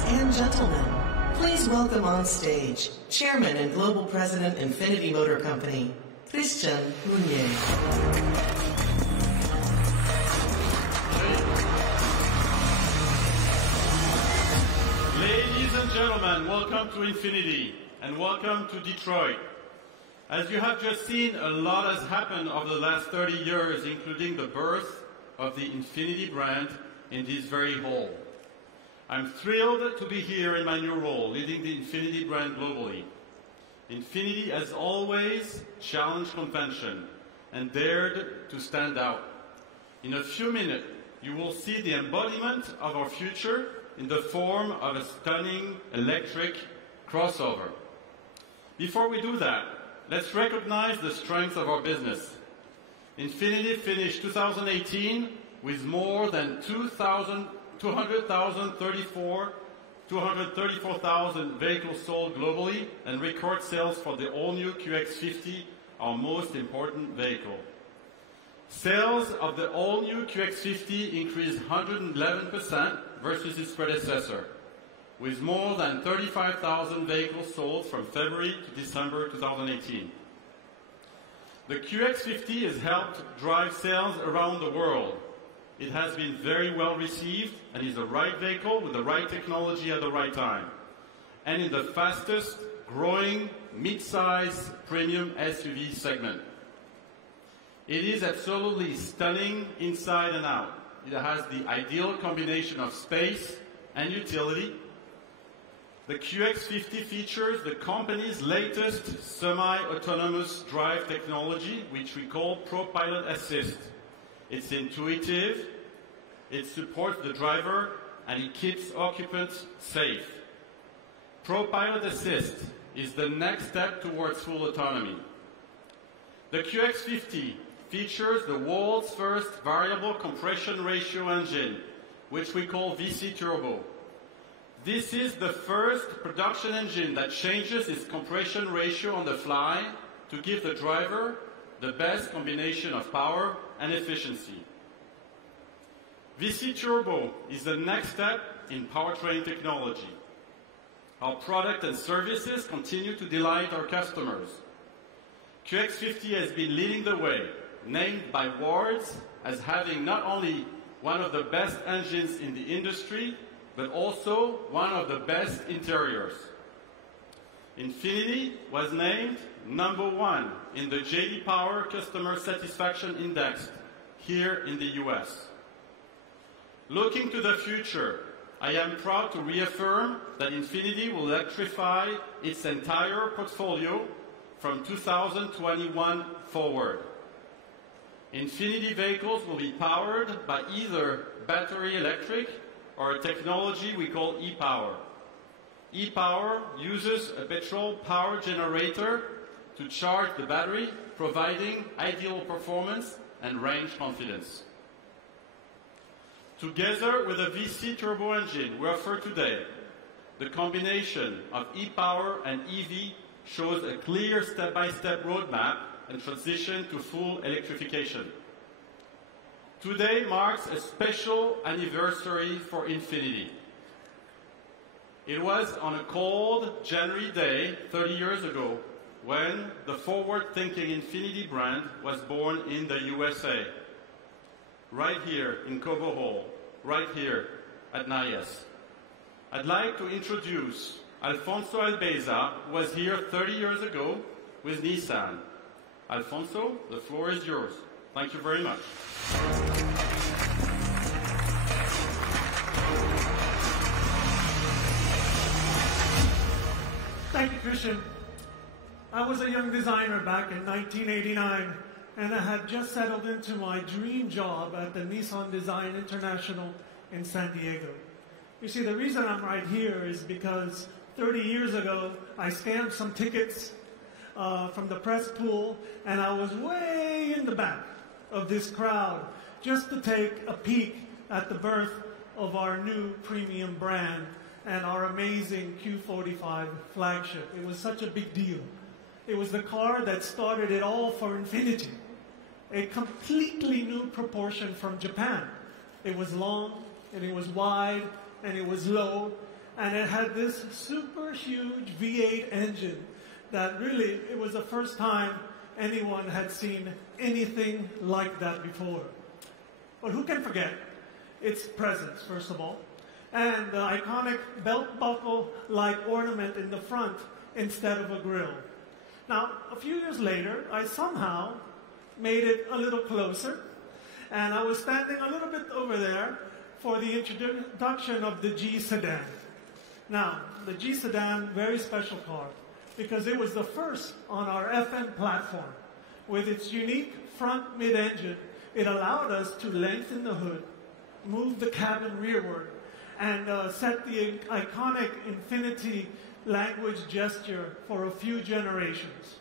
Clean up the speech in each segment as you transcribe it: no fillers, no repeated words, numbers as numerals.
Ladies and gentlemen, please welcome on stage Chairman and Global President, Infiniti Motor Company, Christian Mounier. Ladies and gentlemen, welcome to Infiniti and welcome to Detroit. As you have just seen, a lot has happened over the last 30 years, including the birth of the Infiniti brand in this very hall. I'm thrilled to be here in my new role, leading the Infiniti brand globally. Infiniti has always challenged convention and dared to stand out. In a few minutes, you will see the embodiment of our future in the form of a stunning electric crossover. Before we do that, let's recognize the strength of our business. Infiniti finished 2018 with more than 234,000 vehicles sold globally and record sales for the all-new QX50, our most important vehicle. Sales of the all-new QX50 increased 111% versus its predecessor, with more than 35,000 vehicles sold from February to December 2018. The QX50 has helped drive sales around the world. It has been very well received and is the right vehicle with the right technology at the right time, and in the fastest growing mid-size premium SUV segment. It is absolutely stunning inside and out. It has the ideal combination of space and utility. The QX50 features the company's latest semi-autonomous drive technology, which we call ProPilot Assist. It's intuitive, it supports the driver, and it keeps occupants safe. ProPilot Assist is the next step towards full autonomy. The QX50 features the world's first variable compression ratio engine, which we call VC Turbo. This is the first production engine that changes its compression ratio on the fly to give the driver the best combination of power and efficiency. VC Turbo is the next step in powertrain technology. Our product and services continue to delight our customers. QX50 has been leading the way, named by Wards as having not only one of the best engines in the industry, but also one of the best interiors. Infiniti was named #1 in the J.D. Power Customer Satisfaction Index here in the US. Looking to the future, I am proud to reaffirm that Infiniti will electrify its entire portfolio from 2021 forward. Infiniti vehicles will be powered by either battery electric or a technology we call e-Power. E-Power uses a petrol power generator to charge the battery, providing ideal performance and range confidence. Together with a VC turbo engine we offer today, the combination of e-Power and EV shows a clear step-by-step roadmap and transition to full electrification. Today marks a special anniversary for Infiniti. It was on a cold January day 30 years ago when the forward-thinking Infiniti brand was born in the USA. Right here in Cobo Hall, right here at NIAS. I'd like to introduce Alfonso Albeza, who was here 30 years ago with Nissan. Alfonso, the floor is yours. Thank you very much. Thank you, Christian. I was a young designer back in 1989, and I had just settled into my dream job at the Nissan Design International in San Diego. You see, the reason I'm right here is because 30 years ago, I scammed some tickets from the press pool, and I was way in the back of this crowd just to take a peek at the birth of our new premium brand and our amazing Q45 flagship. It was such a big deal. It was the car that started it all for Infiniti. A completely new proportion from Japan. It was long, and it was wide, and it was low, And it had this super huge V8 engine that really, it was the first time anyone had seen anything like that before. But who can forget its presence, first of all, and the iconic belt buckle-like ornament in the front instead of a grille. Now, a few years later, I somehow made it a little closer, and I was standing a little bit over there for the introduction of the G sedan. Now, the G sedan, very special car, because it was the first on our FM platform. With its unique front mid-engine, it allowed us to lengthen the hood, move the cabin rearward, and set the iconic Infiniti language gesture for a few generations.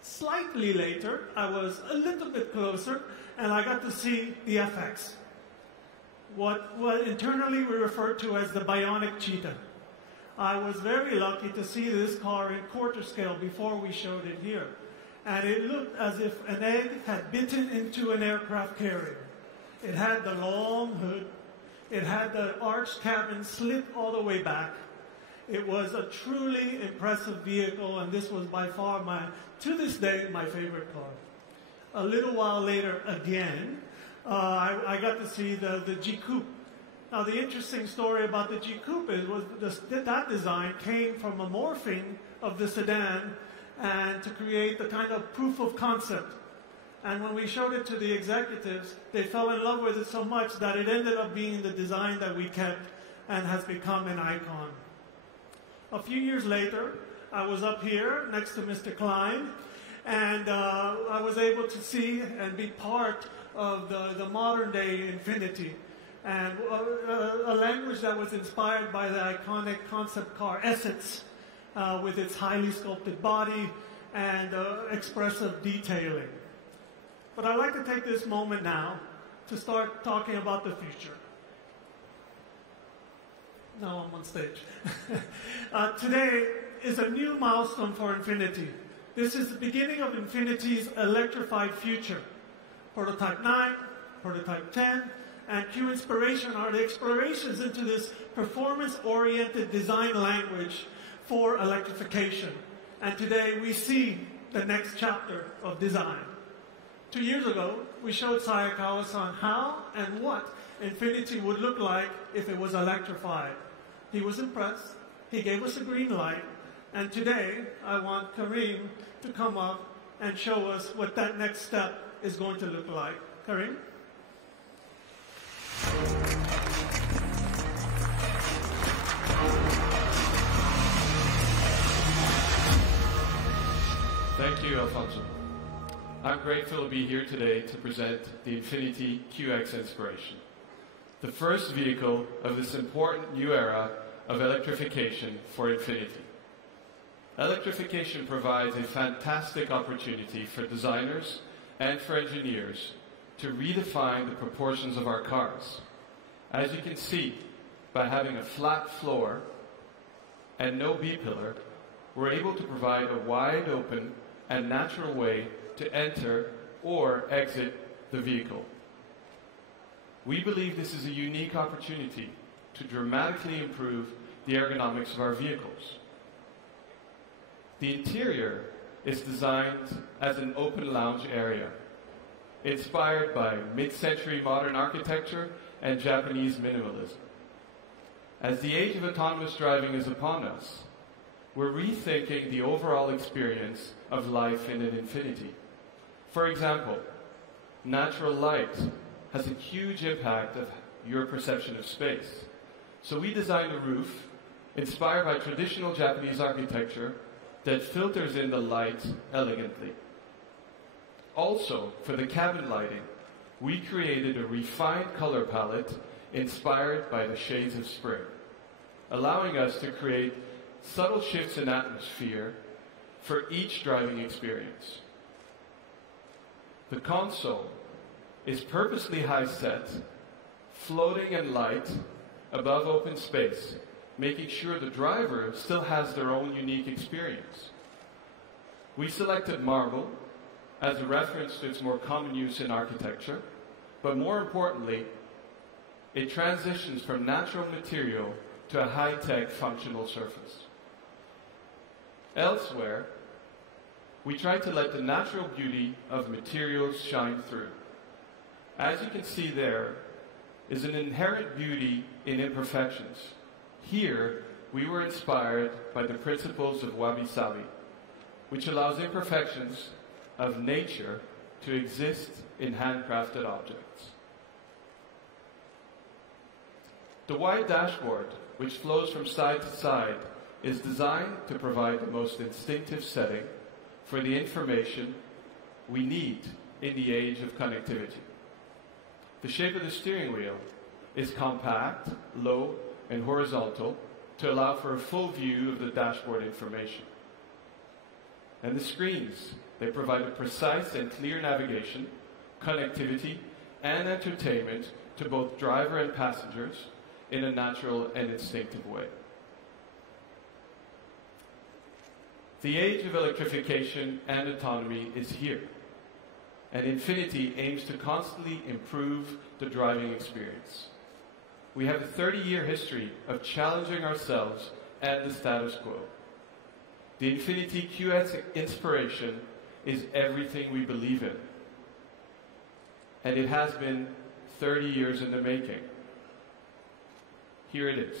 Slightly later, I was a little bit closer, and I got to see the FX. What internally we refer to as the bionic cheetah. I was very lucky to see this car in quarter scale before we showed it here. And it looked as if an egg had bitten into an aircraft carrier. It had the long hood. It had the arched cabin slit all the way back. It was a truly impressive vehicle, and this was by far to this day, my favorite car. A little while later, again, I got to see the G Coupe. Now, the interesting story about the G Coupe is that design came from a morphing of the sedan and to create the kind of proof of concept. And when we showed it to the executives, they fell in love with it so much that it ended up being the design that we kept and has become an icon. A few years later, I was up here next to Mr. Klein, and I was able to see and be part of the modern-day Infiniti, and a language that was inspired by the iconic concept car Essence, with its highly sculpted body and expressive detailing. But I'd like to take this moment now to start talking about the future. Now I'm on stage. Today is a new milestone for Infiniti. This is the beginning of Infiniti's electrified future. Prototype 9, Prototype 10, and Q Inspiration are the explorations into this performance-oriented design language for electrification. And today we see the next chapter of design. 2 years ago, we showed Sayakawa-san how and what Infiniti would look like if it was electrified. He was impressed. He gave us a green light. And today, I want Karim to come up and show us what that next step is going to look like. Karim? Thank you, Alfonso. I'm grateful to be here today to present the Infiniti QX Inspiration, the first vehicle of this important new era of electrification for Infiniti. Electrification provides a fantastic opportunity for designers and for engineers to redefine the proportions of our cars. As you can see, by having a flat floor and no B-pillar, we're able to provide a wide open and natural way to enter or exit the vehicle. We believe this is a unique opportunity to dramatically improve the ergonomics of our vehicles. The interior is designed as an open lounge area, inspired by mid-century modern architecture and Japanese minimalism. As the age of autonomous driving is upon us, we're rethinking the overall experience of life in an Infiniti. For example, natural light has a huge impact on your perception of space. So we designed a roof inspired by traditional Japanese architecture that filters in the light elegantly. Also, for the cabin lighting, we created a refined color palette inspired by the shades of spring, allowing us to create subtle shifts in atmosphere for each driving experience. The console is purposely high set, floating and light above open space, making sure the driver still has their own unique experience. We selected marble as a reference to its more common use in architecture, but more importantly, it transitions from natural material to a high-tech functional surface. Elsewhere, we try to let the natural beauty of materials shine through. As you can see, there is an inherent beauty in imperfections. Here, we were inspired by the principles of wabi-sabi, which allows imperfections of nature to exist in handcrafted objects. The wide dashboard, which flows from side to side, is designed to provide the most instinctive setting for the information we need in the age of connectivity. The shape of the steering wheel is compact, low, and horizontal to allow for a full view of the dashboard information. And the screens, they provide a precise and clear navigation, connectivity, and entertainment to both driver and passengers in a natural and instinctive way. The age of electrification and autonomy is here, and Infiniti aims to constantly improve the driving experience. We have a 30-year history of challenging ourselves and the status quo. The Infiniti QX inspiration is everything we believe in, and it has been 30 years in the making. Here it is.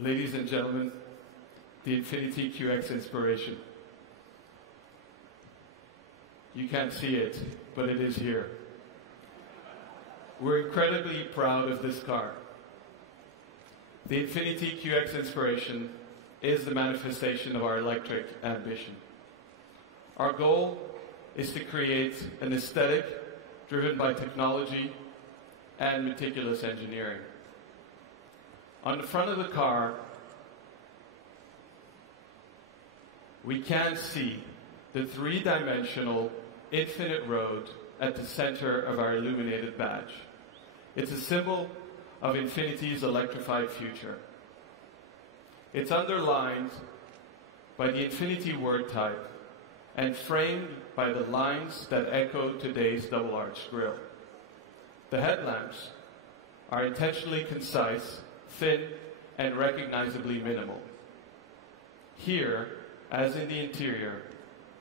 Ladies and gentlemen, the Infiniti QX inspiration. You can't see it, but it is here. We're incredibly proud of this car. The Infiniti QX inspiration is the manifestation of our electric ambition. Our goal is to create an aesthetic driven by technology and meticulous engineering. On the front of the car, we can see the three-dimensional infinite road at the center of our illuminated badge. It's a symbol of Infiniti's electrified future. It's underlined by the Infiniti word type and framed by the lines that echo today's double-arched grille. The headlamps are intentionally concise, thin, and recognizably minimal. Here, as in the interior,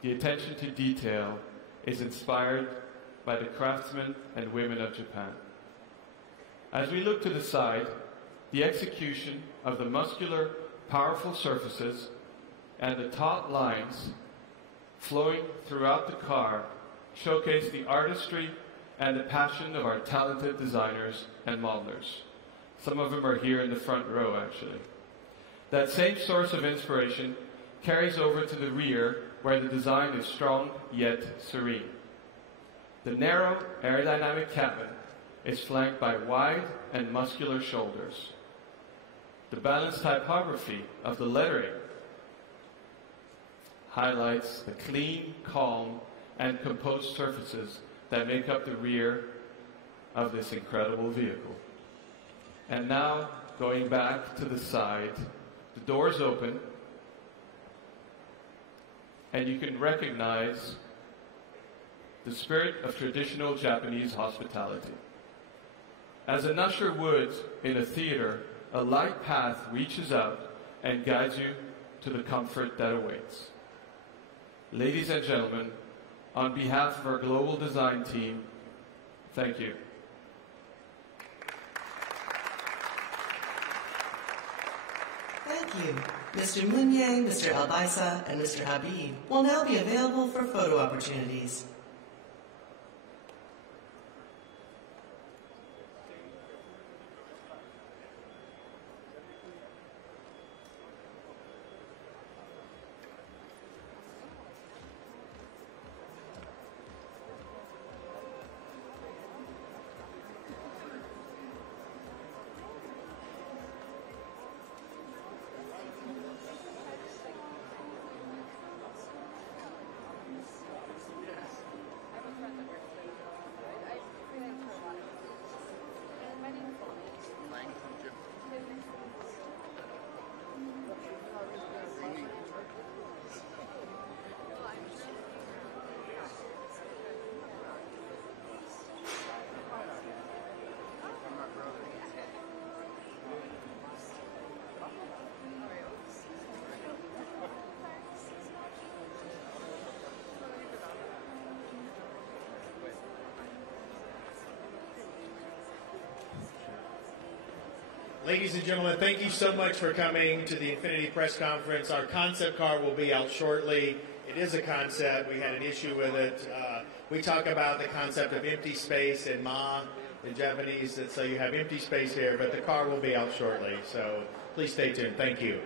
the attention to detail is inspired by the craftsmen and women of Japan. As we look to the side, the execution of the muscular, powerful surfaces and the taut lines flowing throughout the car showcase the artistry and the passion of our talented designers and modelers. Some of them are here in the front row, actually. That same source of inspiration carries over to the rear, where the design is strong yet serene. The narrow aerodynamic cabin is flanked by wide and muscular shoulders. The balanced typography of the lettering highlights the clean, calm, and composed surfaces that make up the rear of this incredible vehicle. And now, going back to the side, the doors open, and you can recognize the spirit of traditional Japanese hospitality. As an usher would in a theater, a light path reaches out and guides you to the comfort that awaits. Ladies and gentlemen, on behalf of our global design team, thank you. Thank you. Mr. Munye, Mr. Albaisa, and Mr. Habib will now be available for photo opportunities. Ladies and gentlemen, thank you so much for coming to the Infiniti press conference. Our concept car will be out shortly. It is a concept. We had an issue with it. We talk about the concept of empty space in Ma, in Japanese, so you have empty space here, but the car will be out shortly. So please stay tuned. Thank you.